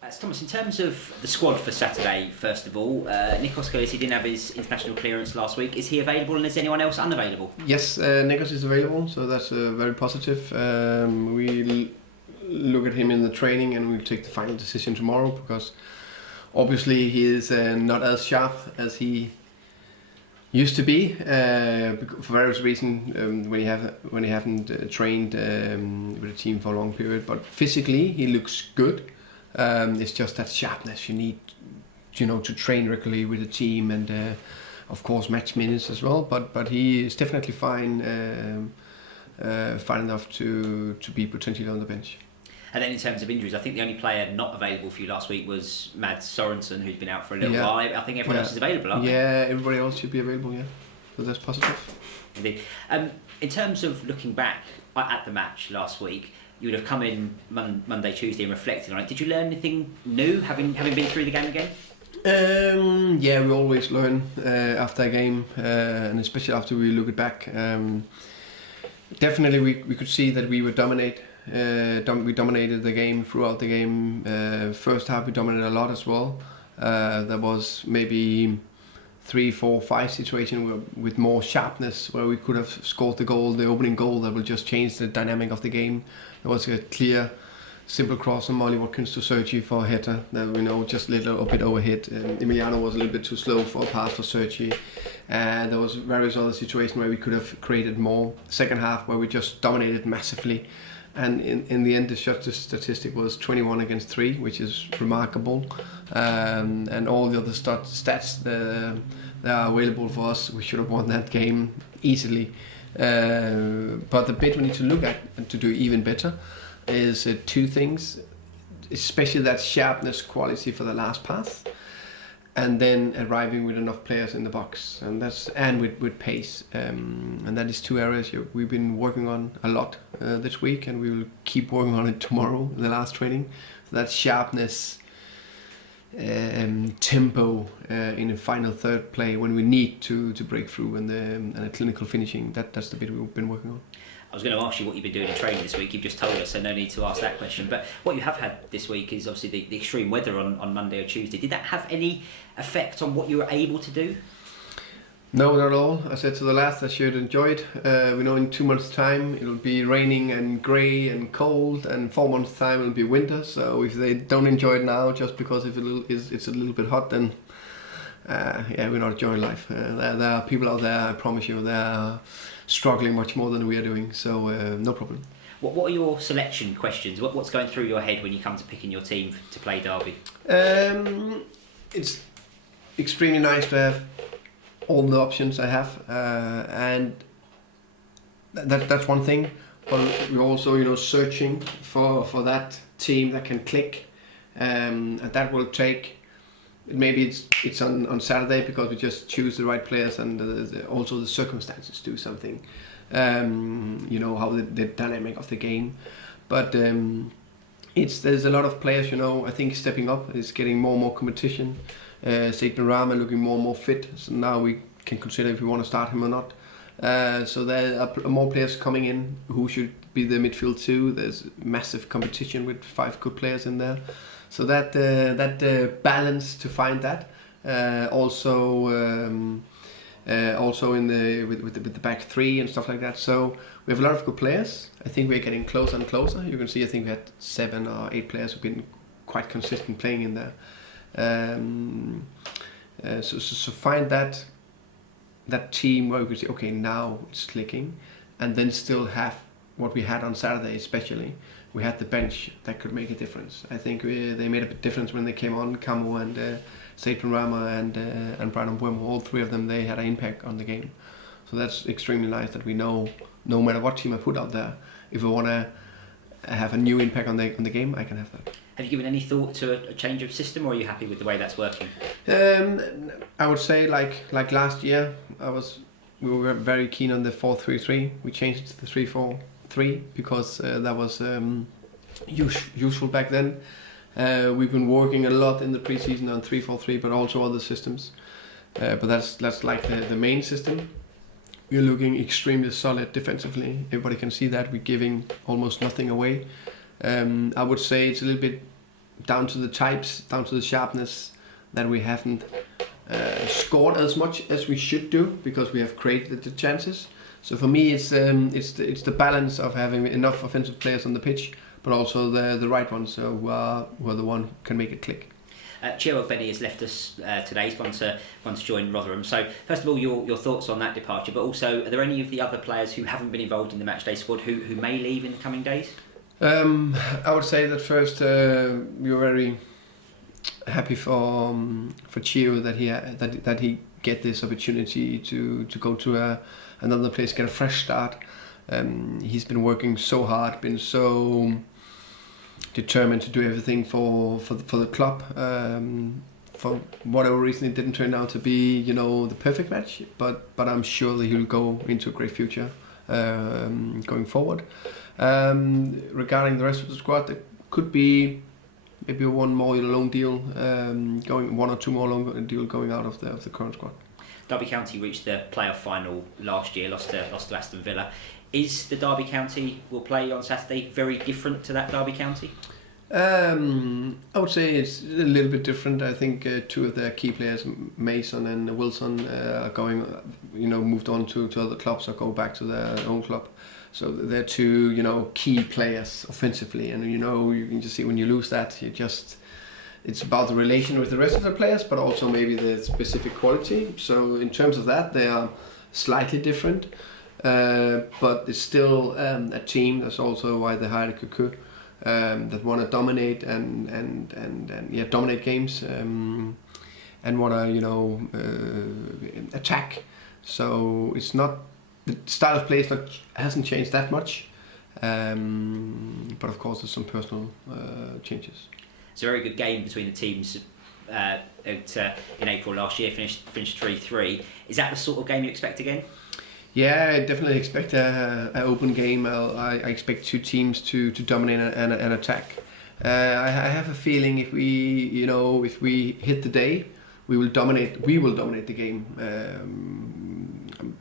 Thomas, in terms of the squad for Saturday, first of all, Nikos Kalis didn't have his international clearance last week. Is he available, and is anyone else unavailable? Yes, Nikos is available, so that's very positive. We'll look at him in the training and we'll take the final decision tomorrow, because obviously he is not as sharp as he used to be for various reasons when he haven't trained with the team for a long period. But physically he looks good. It's just that sharpness you need, to train regularly with the team and of course match minutes as well. But he is definitely fine enough to be potentially on the bench. And then in terms of injuries, I think the only player not available for you last week was Mads Sorensen, who's been out for a little while. I think everyone else is available, aren't they? Yeah, everybody else should be available, yeah. So that's positive. Indeed. In terms of looking back at the match last week, you would have come in Monday, Tuesday and reflected on it. Did you learn anything new, having been through the game again? Yeah, we always learn after a game, and especially after we look it back. Definitely we could see that we were we dominated the game throughout the game. First half we dominated a lot as well. There was maybe 3, 4, 5 situations with more sharpness where we could have scored the opening goal that will just change the dynamic of the game. There was a clear, simple cross from Molly Watkins to Sergi for a header that just a little bit overhit. Emiliano was a little bit too slow for a pass for Sergi. And there was various other situations where we could have created more. Second half where we just dominated massively. And in the end, the statistic was 21 against 3, which is remarkable. And all the other stats that are available for us, we should have won that game easily. But the bit we need to look at and to do even better is 2 things, especially that sharpness quality for the last pass, and then arriving with enough players in the box, and with pace, and that is 2 areas we've been working on a lot this week, and we will keep working on it tomorrow, the last training. So that sharpness, tempo in a final third play when we need to break through, and the clinical finishing. That's the bit we've been working on. I was going to ask you what you've been doing in training this week. You've just told us, so no need to ask that question. But what you have had this week is obviously the extreme weather on Monday or Tuesday. Did that have any effect on what you were able to do? No, not at all. I said to the lads I should enjoy it. We know in 2 months' time it'll be raining and grey and cold, and 4 months' time it'll be winter. So if they don't enjoy it now just because it's a little bit hot, then we're not enjoying life. There are people out there, I promise you, they are struggling much more than we are doing. So no problem. What are your selection questions? What's going through your head when you come to picking your team to play Derby? It's extremely nice to have all the options I have, and that's one thing. But we're also searching for that team that can click, and that will take. Maybe it's on Saturday because we just choose the right players, and also the circumstances do something. How the dynamic of the game, but there's a lot of players. I think stepping up. It's getting more and more competition. Satan Rama looking more and more fit, so now we can consider if we want to start him or not. So there are more players coming in who should be the midfield too. There's massive competition with 5 good players in there. So that balance to find that. Also in with the back 3 and stuff like that. So we have a lot of good players. I think we're getting closer and closer. You can see I think we had 7 or 8 players who've been quite consistent playing in there. So find that team where we could say, okay, now it's clicking, and then still have what we had on Saturday. Especially we had the bench that could make a difference. I think they made a big difference when they came on. Camo and Satan Rama and Brandon Boehm, all 3 of them, they had an impact on the game. So that's extremely nice that we know no matter what team I put out there, if I want to have a new impact on the game, I can have that. Have you given any thought to a change of system, or are you happy with the way that's working? I would say like last year, we were very keen on the 4-3-3. We changed it to the 3-4-3 because that was useful back then. We've been working a lot in the preseason on 3-4-3, but also other systems. But that's like the main system. We're looking extremely solid defensively. Everybody can see that we're giving almost nothing away. I would say it's a little bit down to the types, down to the sharpness, that we haven't scored as much as we should do because we have created the chances. So for me, it's the balance of having enough offensive players on the pitch, but also the right ones, so who are the one who can make it click. Chiro Benny has left us today. He's gone to join Rotherham. So first of all, your thoughts on that departure, but also are there any of the other players who haven't been involved in the matchday squad who may leave in the coming days? I would say that first we were very happy for Chiro that he get this opportunity to go to another place, get a fresh start. He's been working so hard, been so determined to do everything for the club. For whatever reason, it didn't turn out to be the perfect match, but I'm sure that he'll go into a great future going forward. Regarding the rest of the squad, there could be maybe one more loan deal one or two more loan deal going out of the current squad. Derby County reached the playoff final last year, lost to Aston Villa. Is the Derby County will play on Saturday very different to that Derby County? I would say it's a little bit different. I think two of their key players, Mason and Wilson, are going, moved on to other clubs or go back to their own club. So they're two, key players offensively, and you can just see when you lose that, it's about the relation with the rest of the players, but also maybe the specific quality. So in terms of that, they are slightly different, but it's still a team. That's also why they hired Kuku, that want to dominate and dominate games and want to attack. So it's not the style of play hasn't changed that much, but of course there's some personal changes. It's a very good game between the teams in April last year, finished 3-3. Is that the sort of game you expect again? Yeah, I definitely expect an open game. I expect two teams to dominate and attack. I have a feeling if we hit the day, we will dominate the game.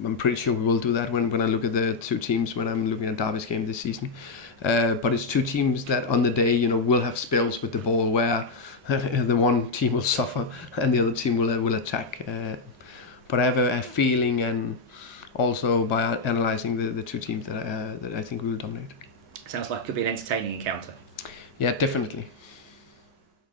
I'm pretty sure we will do that when I look at the two teams, when I'm looking at Derby's game this season. But it's two teams that on the day, will have spells with the ball where the one team will suffer and the other team will attack. But I have a feeling, and also by analysing the two teams, that I think we will dominate. Sounds like it could be an entertaining encounter. Yeah, definitely.